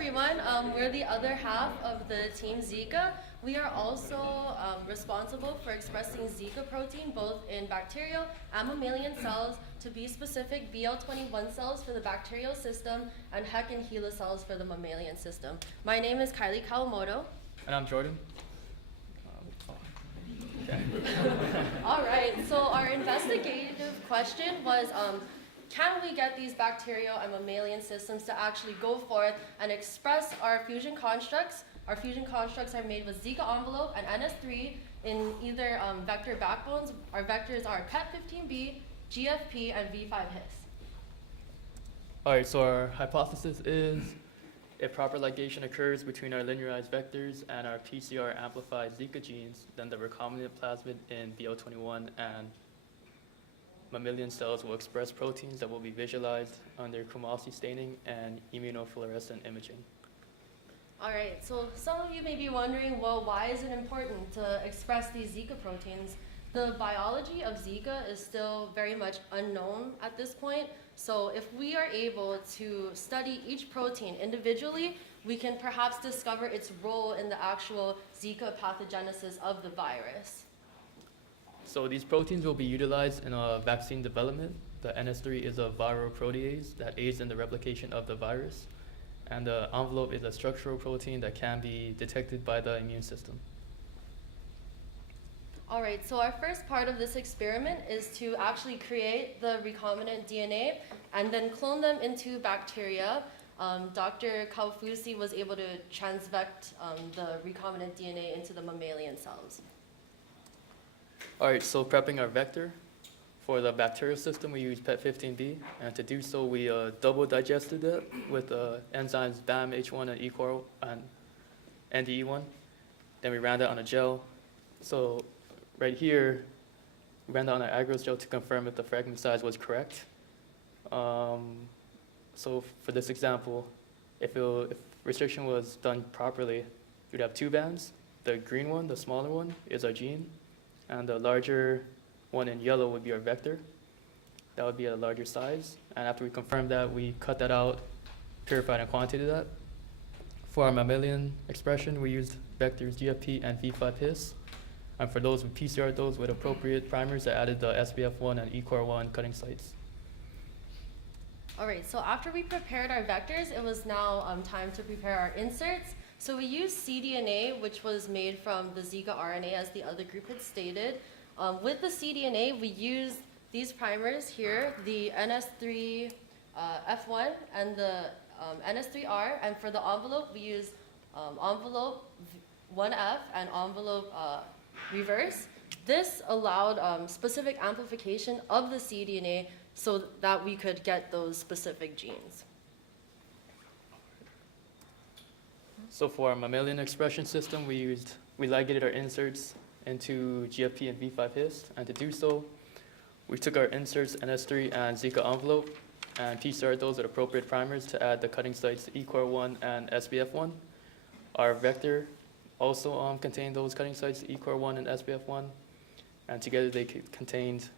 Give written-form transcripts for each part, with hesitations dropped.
everyone. We're the other half of the team Zika. We are also responsible for expressing Zika protein both in bacterial and mammalian cells, to be specific, BL21 cells for the bacterial system and HEC and HeLa cells for the mammalian system. My name is Kylie Kawamoto. And I'm Jordan. Okay. All right, so our investigative question was, can we get these bacterial and mammalian systems to actually go forth and express our fusion constructs? Our fusion constructs are made with Zika envelope and NS3 in either vector backbones. Our vectors are PET15B, GFP, and V5 His. All right, so our hypothesis is if proper ligation occurs between our linearized vectors and our PCR amplified Zika genes, then the recombinant plasmid in BL21 and mammalian cells will express proteins that will be visualized under chromatography staining and immunofluorescent imaging. All right, so some of you may be wondering, well, why is it important to express these Zika proteins? The biology of Zika is still very much unknown at this point. So if we are able to study each protein individually, we can perhaps discover its role in the actual Zika pathogenesis of the virus. So these proteins will be utilized in vaccine development. The NS3 is a viral protease that aids in the replication of the virus. And the envelope is a structural protein that can be detected by the immune system. All right, so our first part of this experiment is to actually create the recombinant DNA and then clone them into bacteria. Dr. Kaufusi was able to transvect the recombinant DNA into the mammalian cells. All right, so prepping our vector. For the bacterial system, we use PET15B, and to do so, we double digested it with enzymes BAM, H1, and ECOR, and NDE1. Then we ran that on a gel. So right here, we ran that on an agarose gel to confirm if the fragment size was correct. So for this example, if restriction was done properly, you'd have two bands. The green one, the smaller one, is our gene, and the larger one in yellow would be our vector. That would be a larger size. And after we confirmed that, we cut that out, purified and quantitated that. For our mammalian expression, we used vectors GFP and V5 His. And for those, we PCR'd those with appropriate primers that added the SBF1 and ECOR1 cutting sites. All right, so after we prepared our vectors, it was now time to prepare our inserts. So we used cDNA, which was made from the Zika RNA, as the other group had stated. With the cDNA, we used these primers here, the NS3 F1 and the NS3R, and for the envelope, we used envelope 1F and envelope reverse. This allowed specific amplification of the cDNA so that we could get those specific genes. So for our mammalian expression system, we ligated our inserts into GFP and V5 His, and to do so, we took our inserts NS3 and Zika envelope and PCR'd those with appropriate primers to add the cutting sites to ECOR1 and SBF1. Our vector also contained those cutting sites, ECOR1 and SBF1, and together they contained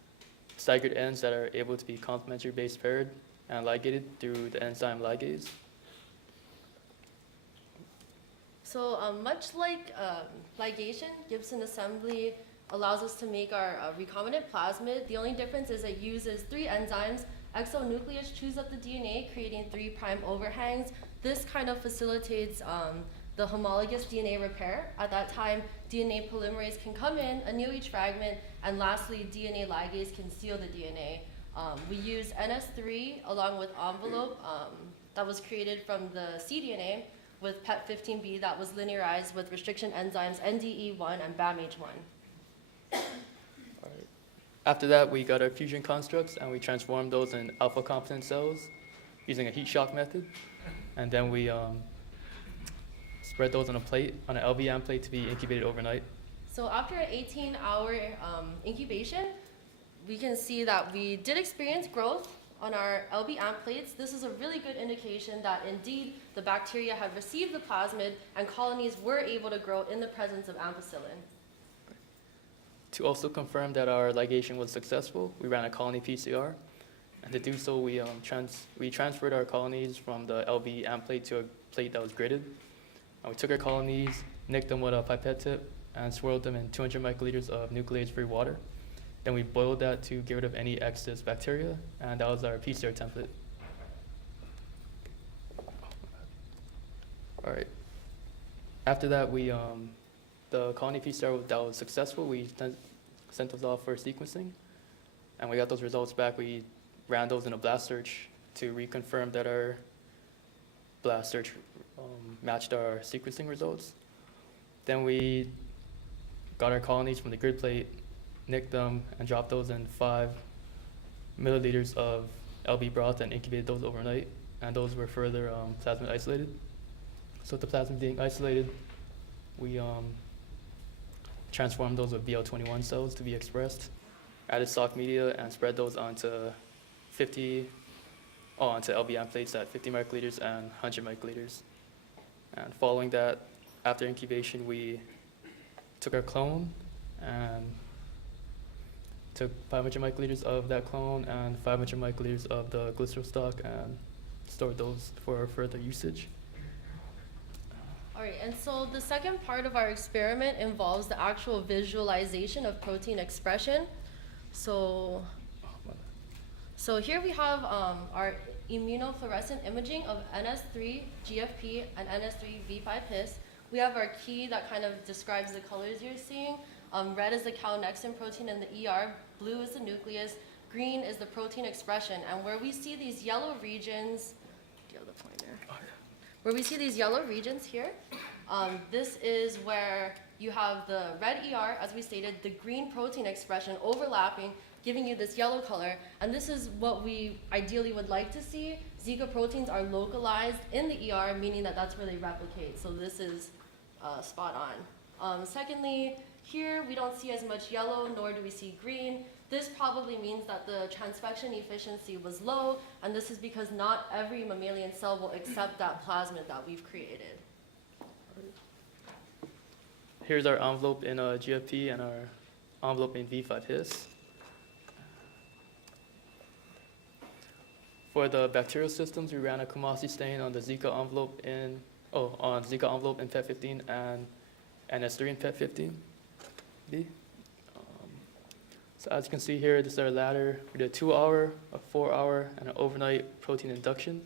staggered ends that are able to be complementary base paired and ligated through the enzyme ligase. So much like ligation, Gibson assembly allows us to make our recombinant plasmid. The only difference is it uses three enzymes. Exonuclease chews up the DNA, creating 3' overhangs. This kind of facilitates the homologous DNA repair. At that time, DNA polymerase can come in, anneal each fragment, and lastly, DNA ligase can seal the DNA. We use NS3 along with envelope that was created from the cDNA, with PET15B that was linearized with restriction enzymes NDE1 and BAMH1. All right. After that, we got our fusion constructs and we transformed those in alpha competent cells using a heat shock method. And then we spread those on a plate, on an LVM plate to be incubated overnight. So after an 18-hour incubation, we can see that we did experience growth on our LB amp plates. This is a really good indication that indeed the bacteria had received the plasmid and colonies were able to grow in the presence of ampicillin. To also confirm that our ligation was successful, we ran a colony PCR And to do so, we transferred our colonies from the LV AMP plate to a plate that was gridded. And we took our colonies, nicked them with a pipette tip, and swirled them in 200 microliters of nuclease-free water. Then we boiled that to get rid of any excess bacteria, and that was our PCR template. All right. After that, the colony PCR that was successful, we sent those off for sequencing, and we got those results back. We ran those in a blast search to reconfirm that our blast search matched our sequencing results. Then we got our colonies from the grid plate, nicked them, and dropped those in 5 milliliters of LB broth and incubated those overnight, and those were further plasmid isolated. So with the plasmid being isolated, we transformed those with BL21 cells to be expressed, added stock media, and spread those onto LBM plates at 50 microliters and 100 microliters. And following that, after incubation, we took our clone and took 500 microliters of that clone and 500 microliters of the glycerol stock and stored those for further usage. All right, and so the second part of our experiment involves the actual visualization of protein expression. So here we have our immunofluorescent imaging of NS3 GFP and NS3 V5 His. We have our key that kind of describes the colors you're seeing. Red is the calnexin protein in the ER, blue is the nucleus, green is the protein expression. And where we see these yellow regions, do you have the pointer? Where we see these yellow regions here, this is where you have the red ER, as we stated, the green protein expression overlapping, giving you this yellow color. And this is what we ideally would like to see. Zika proteins are localized in the ER, meaning that that's where they replicate. So this is spot on. Secondly, here we don't see as much yellow, nor do we see green. This probably means that the transfection efficiency was low, and this is because not every mammalian cell will accept that plasmid that we've created. Here's our envelope in GFP and our envelope in V5 His. For the bacterial systems, we ran a Kumasi stain on the Zika envelope in PET15 and NS3 in PET15. So as you can see here, this is our ladder. We did a 2-hour, a 4-hour, and an overnight protein induction,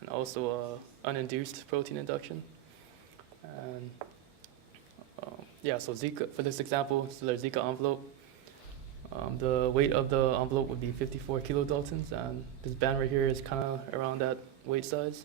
and also uninduced protein induction. And so Zika, for this example, this is our Zika envelope. The weight of the envelope would be 54 kilodaltons, and this band right here is kind of around that weight size.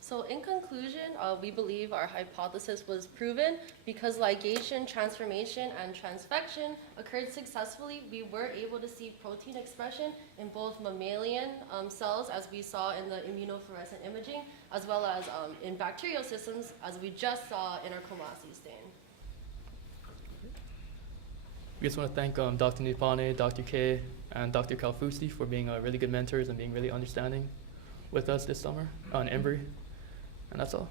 So in conclusion, we believe our hypothesis was proven because ligation, transformation, and transfection occurred successfully. We were able to see protein expression in both mammalian cells, as we saw in the immunofluorescent imaging, as well as in bacterial systems, as we just saw in our Kumasi stain. We just want to thank Dr. Nipane, Dr. K, and Dr. Kalfusi for being really good mentors and being really understanding with us this summer on Embry. And that's all.